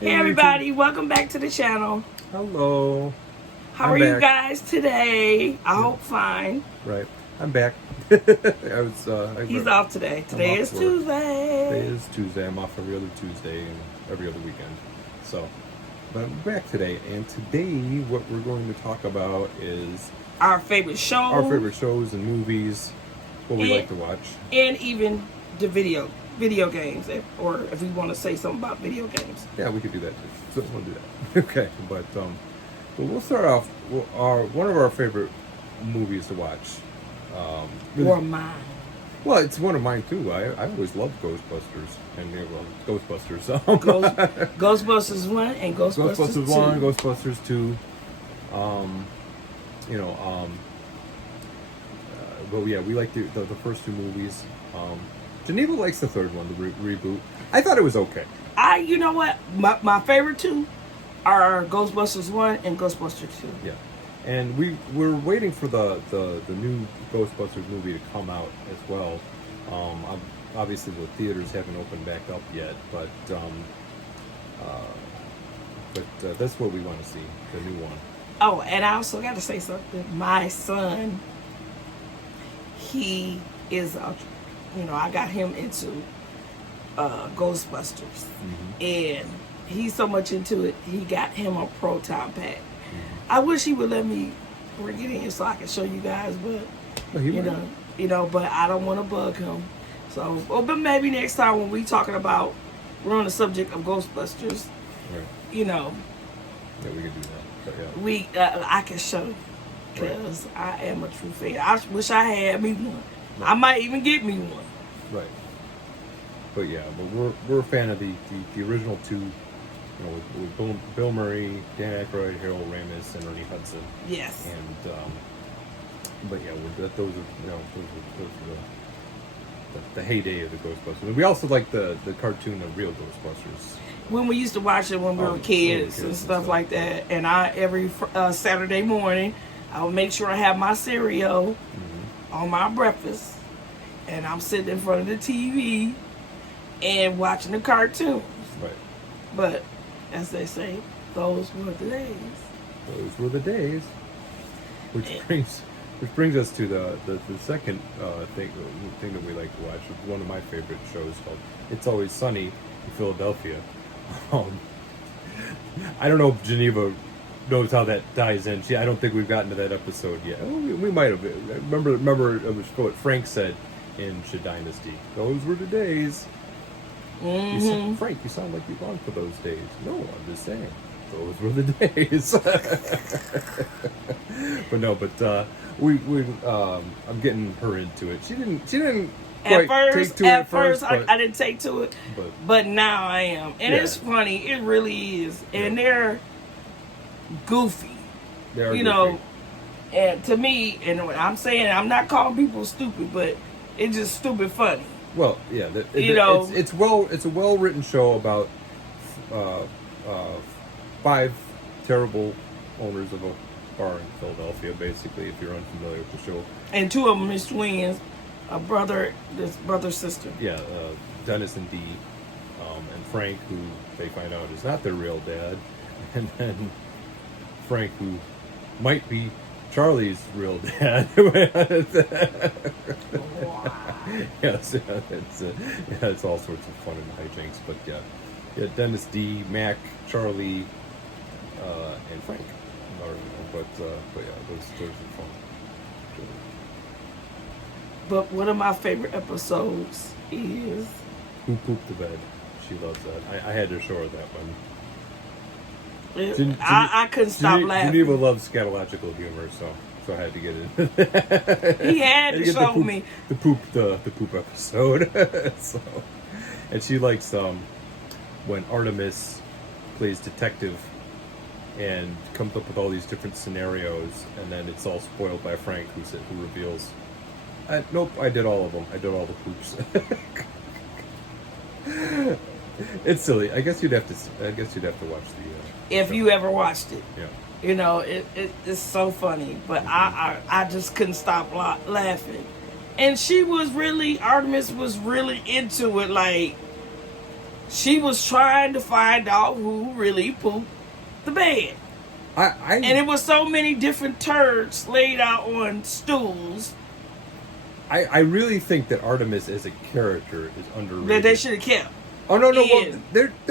Hey everybody, welcome back to the channel. Hello. How are you guys today? I hope fine. Right. I'm back. He's off today. Today is Tuesday. Today is Tuesday. I'm off every other Tuesday and every other weekend. So, but I'm back today. And today, what we're going to talk about is our favorite shows. Our favorite shows and movies. What we like to watch. And even the video games, or if we want to say something about video games. Yeah, we could do that too. So we'll do that. Okay, but we'll start off. One of our favorite movies to watch. Or mine. Well, it's one of mine too. I always loved Ghostbusters and Ghostbusters. Ghostbusters 1 and Ghostbusters 2. Ghostbusters 1, Ghostbusters 2. But yeah, we like the first two movies. Geneva likes the third one, the reboot. I thought it was okay. You know what? My favorite two are Ghostbusters 1 and Ghostbusters 2. Yeah. And we're waiting for the new Ghostbusters movie to come out as well. Obviously the theaters haven't opened back up yet, but that's what we want to see, the new one. Oh, and I also got to say something. My son, he is I got him into Ghostbusters, and he's so much into it. He got him a proton pack. I wish he would let me bring it in so I can show you guys, but but I don't want to bug him. So, but maybe next time when we're on the subject of Ghostbusters, right. Yeah, we can do that. But yeah. I can show you because I am a true fan. I wish I had me one. Right. I might even get me one. Right. But yeah, but we're a fan of the original two. With Bill Murray, Dan Aykroyd, Harold Ramis, and Ernie Hudson. Yes. And but yeah, those are the heyday of the Ghostbusters. And we also like the cartoon of Real Ghostbusters. When we used to watch it when we were kids and stuff like that, and every Saturday morning, I would make sure I have my cereal on my breakfast, and I'm sitting in front of the TV and watching the cartoons. Right. But as they say, those were the days. Those were the days. Which brings us to the second thing that we like to watch. One of my favorite shows called It's Always Sunny in Philadelphia. I don't know if Geneva knows how that ties in. I don't think we've gotten to that episode yet. Oh, we might have. Remember it was what Frank said in Dynasty. Those were the days. Frank, you sound like you longed for those days. No, I'm just saying, those were the days. I'm getting her into it. She didn't quite take to it at first. I didn't take to it, but now I am, and it's funny. It really is, and they're goofy. Goofy. And to me, and I'm saying I'm not calling people stupid, but it's just stupid funny. Well, yeah, it's a well-written show about 5 terrible owners of a bar in Philadelphia, basically, if you're unfamiliar with the show. And 2 of them is twins, brother sister. Yeah, Dennis and Dee, and Frank, who they find out is not their real dad, and then Frank, who might be Charlie's real dad. Yes, it's all sorts of fun and hijinks. But yeah, Dennis, D, Mac, Charlie, and Frank. But yeah, those are fun. But one of my favorite episodes is Who Pooped the Bed. She loves that. I had to show her that one. I couldn't stop laughing. Geneva loves scatological humor, so I had to get it. He had to show me the poop episode. And she likes when Artemis plays detective and comes up with all these different scenarios, and then it's all spoiled by Frank, who reveals, "Nope, I did all of them. I did all the poops." It's silly. I guess you'd have to watch the. If you ever watched it. Yeah. It's so funny, but I just couldn't stop laughing. And Artemis was really into it. Like, she was trying to find out who really pooped the bed. And it was so many different turds laid out on stools. I really think that Artemis as a character is underrated. That they should have kept. Oh no!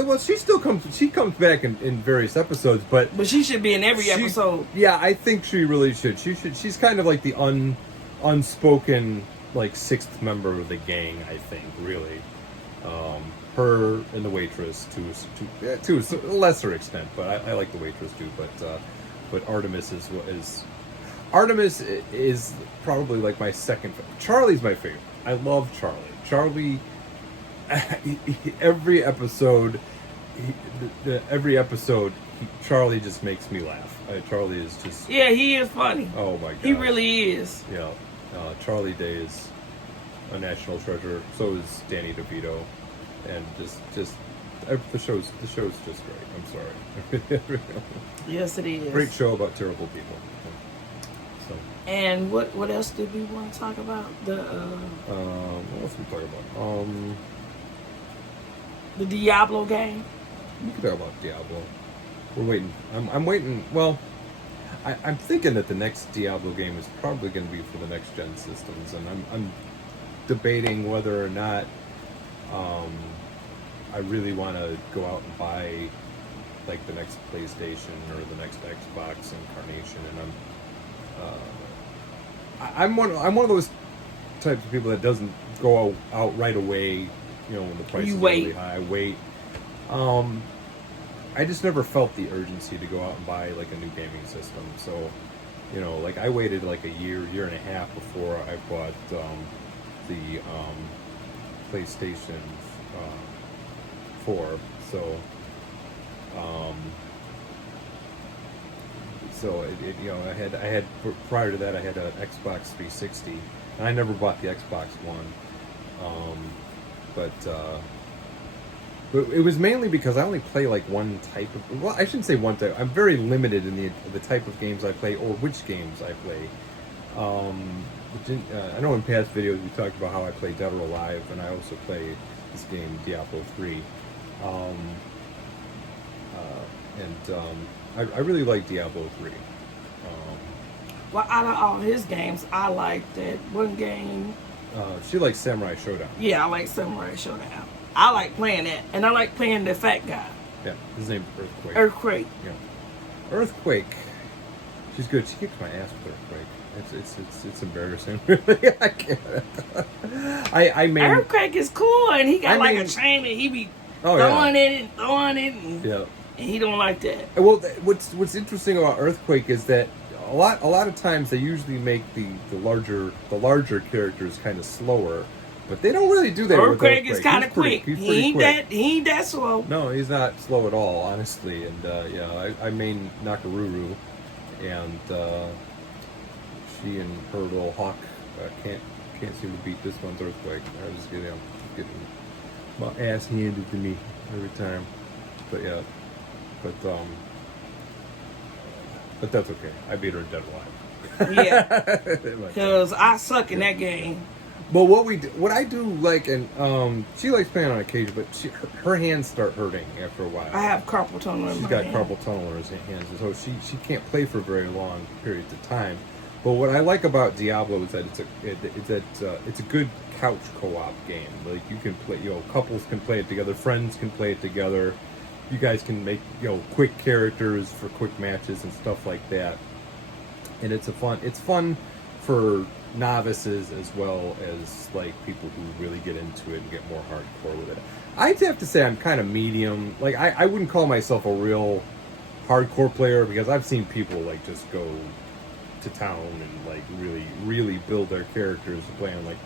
Well, she still comes. She comes back in various episodes, but she should be in every episode. Yeah, I think she really should. She's kind of like the unspoken like sixth member of the gang. I think really, her and the waitress to a lesser extent, but I like the waitress too. But Artemis is probably like my second. Charlie's my favorite. I love Charlie. Charlie. Every episode, Charlie just makes me laugh. Charlie is just... Yeah, he is funny. Oh my god. He really is. Yeah. Charlie Day is a national treasure. So is Danny DeVito. And just the show's just great. I'm sorry. Yes, it is. Great show about terrible people. So. And what else did we want to talk about? What else did we talk about? The Diablo game. We could talk about Diablo. We're waiting. I'm waiting. Well, I'm thinking that the next Diablo game is probably going to be for the next gen systems, and I'm debating whether or not I really want to go out and buy like the next PlayStation or the next Xbox incarnation, and I'm one of those types of people that doesn't go out right away. You know, when the price is really high, I wait. I just never felt the urgency to go out and buy like a new gaming system. So, you know, like I waited like a year and a half before I bought the PlayStation 4. So, you know, I had prior to that I had an Xbox 360, and I never bought the Xbox One. But it was mainly because I only play like one type of... Well, I shouldn't say one type. I'm very limited in the type of games I play or which games I play. I know in past videos we talked about how I play Dead or Alive, and I also play this game, Diablo 3. I really like Diablo 3. Well, out of all his games, I like that one game... She likes Samurai Showdown. Yeah, I like Samurai Showdown. I like playing that, and I like playing the fat guy. Yeah, his name's Earthquake. Earthquake. Yeah, Earthquake. She's good. She kicks my ass with Earthquake. It's embarrassing. Really, I can't. I mean, Earthquake is cool, and he got a chain, and he be throwing it, and yeah, and he don't like that. Well, what's interesting about Earthquake is that a lot of times they usually make the larger characters kind of slower, but they don't really do that. Earthquake with is kind of quick. He ain't that slow. No, he's not slow at all, honestly. And I main Nakaruru, and she and her little hawk can't seem to beat this one's Earthquake. I was getting my ass handed to me every time. But yeah, but that's okay. I beat her in Dead or Alive. Yeah, because I suck in that game. But what I do like, and she likes playing on occasion, but her hands start hurting after a while. I have carpal tunnel in my hand. She's got carpal tunnel in her hands, so she can't play for very long periods of time. But what I like about Diablo is that it's a good couch co-op game. Like you can play, couples can play it together, friends can play it together. You guys can make quick characters for quick matches and stuff like that. And it's fun for novices as well as like people who really get into it and get more hardcore with it. I'd have to say I'm kind of medium. Like I wouldn't call myself a real hardcore player because I've seen people like just go to town and like really build their characters playing like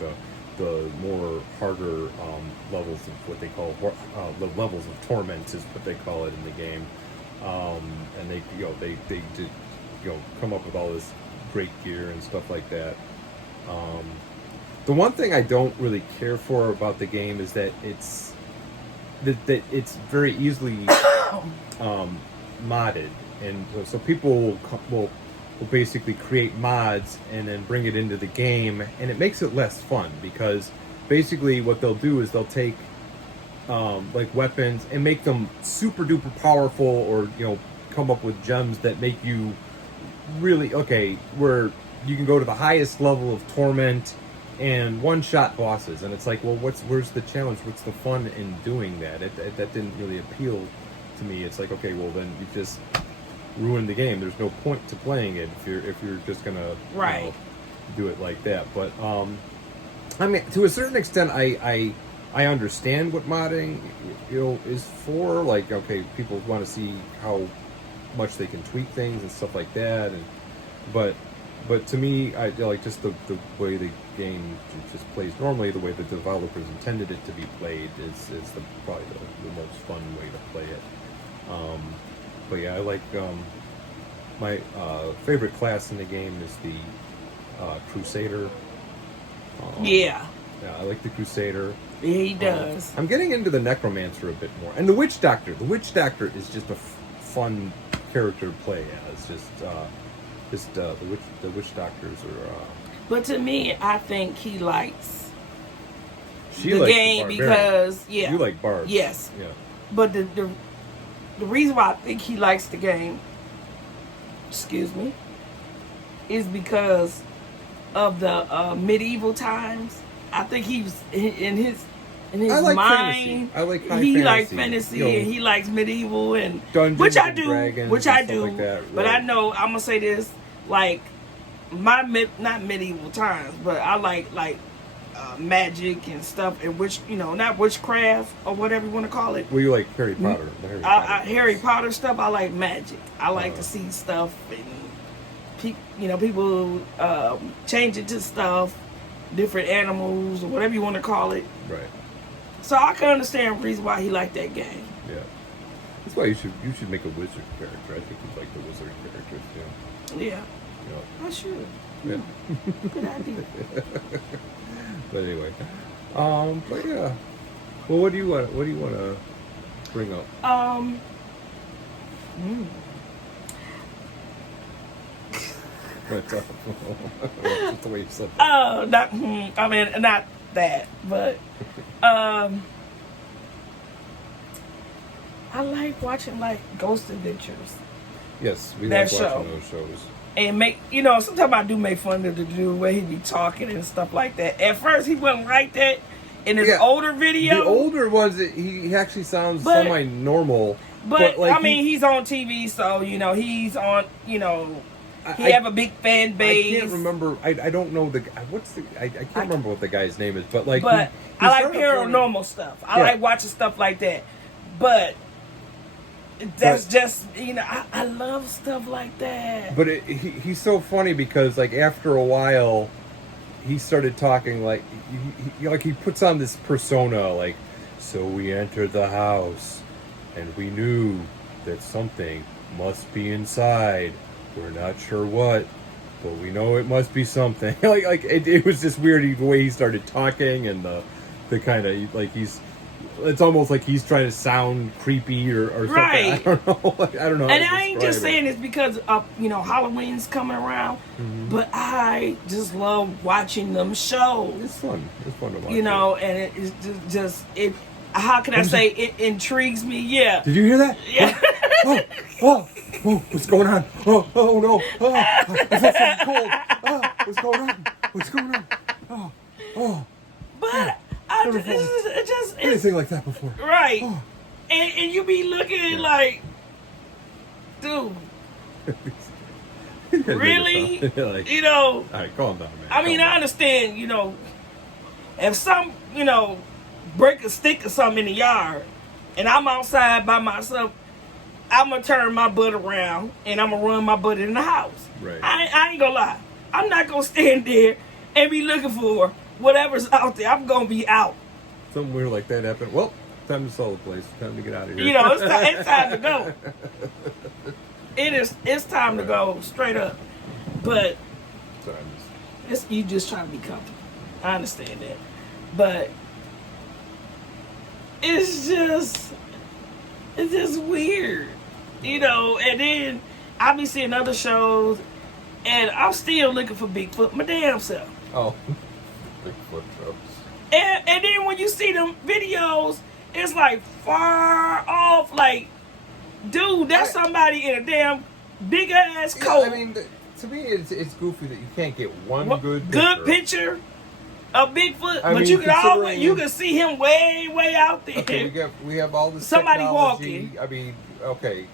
the more harder levels of what they call the levels of torment is what they call it in the game, and they did come up with all this great gear and stuff like that. The one thing I don't really care for about the game is that it's very easily modded, and so people will basically create mods and then bring it into the game, and it makes it less fun because basically what they'll do is they'll take like weapons and make them super duper powerful, or come up with gems that make you really where you can go to the highest level of torment and one-shot bosses, and it's like, well, where's the challenge? What's the fun in doing that? That didn't really appeal to me. It's like, okay, well then you just ruin the game. There's no point to playing it if you're just gonna do it like that. But I mean, to a certain extent, I understand what modding is for. Like, okay, people want to see how much they can tweak things and stuff like that, but to me, I like just the way the game just plays normally, the way the developers intended it to be played is probably the most fun way to play it. But yeah, I like my favorite class in the game is the Crusader. Yeah, I like the Crusader. Yeah, he does. I'm getting into the Necromancer a bit more, and the Witch Doctor. The Witch Doctor is just a fun character to play as. The witch doctors are. But to me, I think he likes the game because you like barbs. Yes. Yeah. But the reason why I think he likes the game, excuse me, is because of the medieval times. I think he was in his mind. Fantasy. I like high fantasy. He likes fantasy and he likes medieval and Dungeons which I and do, Dragons which I and do. stuff like that, But right. I know I'm gonna say this, like my not medieval times, but I like magic and stuff, and not witchcraft or whatever you want to call it. Well, you like Harry Potter. Harry Potter stuff. I like magic. I like to see stuff and people change it to stuff, different animals or whatever you want to call it. Right. So I can understand the reason why he liked that game. Yeah. That's why you should make a wizard character. I think you'd like the wizard characters too. Yeah. Yeah. I should. Yeah. Good idea. But anyway, but yeah. Well, what do you want to bring up? That's the way you said that. Not that, but I like watching like Ghost Adventures. Yes, we That like watching show. those shows. And sometimes I do make fun of the dude where he be talking and stuff like that. At first, he wasn't like that in his older video. The older ones, he actually sounds semi-normal. But like he's on TV, so he's on. He have a big fan base. I can't remember. I don't know I can't remember what the guy's name is. But like, but he I like paranormal stuff. I like watching stuff like that. But that's just I love stuff like that. But he's so funny because like after a while, he started talking like he puts on this persona like, so we entered the house, and we knew that something must be inside. We're not sure what, but we know it must be something. It was just weird the way he started talking and the kind of like it's almost like he's trying to sound creepy or something. Right. I don't know. And I ain't just saying this because of Halloween's coming around, but I just love watching them shows. It's fun. It's fun to watch. And it's just how can I say it intrigues me? Yeah. Did you hear that? Yeah. Oh, what's going on? Oh no. Oh, I felt something cold. Oh, what's going on? What's going on? Oh. But it's anything like that before. Right. Oh. And you be looking like, dude, really? Like, all right, calm down, man. I understand, if some, break a stick or something in the yard and I'm outside by myself, I'm going to turn my butt around and I'm going to run my butt in the house. Right. I ain't going to lie. I'm not going to stand there and be looking for whatever's out there. I'm going to be out. Something weird like that happened. Well, time to sell the place. Time to get out of here. It's time to go. It's time to go straight up. But you just trying to be comfortable. I understand that. But it's just weird. And then I be seeing other shows and I'm still looking for Bigfoot my damn self. Oh. Bigfoot shows. And then when you see them videos it's like far off. Like, dude, that's somebody in a damn big ass coat. I mean, to me, it's goofy that you can't get one good picture of Bigfoot, I but mean, you can see him way out there. Okay, we have all this somebody technology. walking. I mean, okay,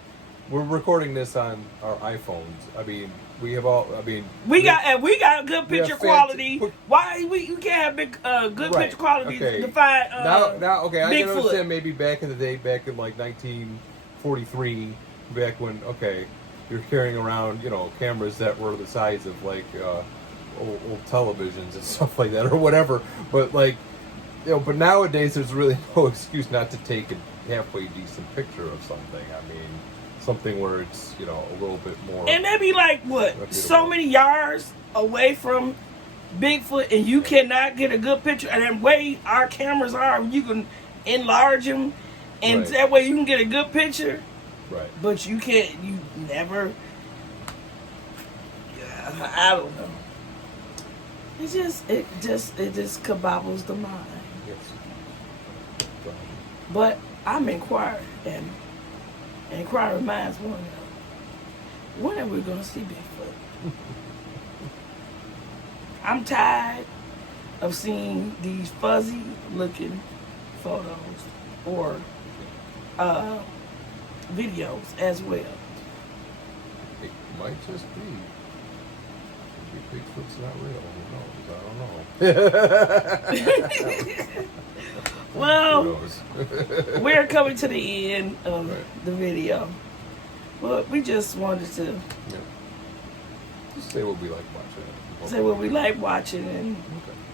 we're recording this on our iPhones. I mean, we have all. I mean, we got good picture quality. Why you can't have good picture quality to find now okay, I can Bigfoot. understand maybe back in the day, back in like 1943, back when you're carrying around cameras that were the size of like old televisions and stuff like that or whatever, but like but nowadays there's really no excuse not to take a halfway decent picture of something. I mean, something where it's a little bit more, and they be like so many yards away from Bigfoot, and you cannot get a good picture. And the way our cameras are, you can enlarge them, and that way you can get a good picture. Right. But you can't. You never. I don't know. It just kabobbles the mind. Yes. But I'm inquiring, and inquiring minds want to know, when are we going to see Bigfoot? I'm tired of seeing these fuzzy looking photos or videos as well. It might just be. Maybe Bigfoot's not real. Who knows? I don't know. Well, we're coming to the end of the video. But we just wanted to just say what we like watching. Say what we like watching and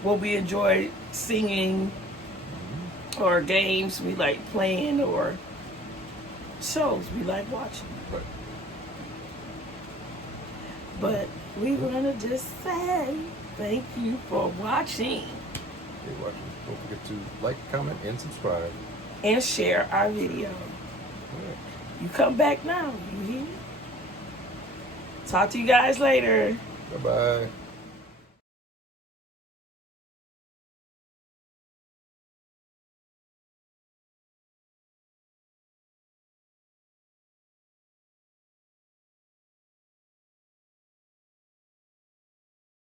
what we enjoy singing, or games we like playing, or shows we like watching. Right. But we want to just say thank you for watching. Don't forget to like, comment, and subscribe. And share our video. Right. You come back now. You hear? Talk to you guys later. Bye-bye.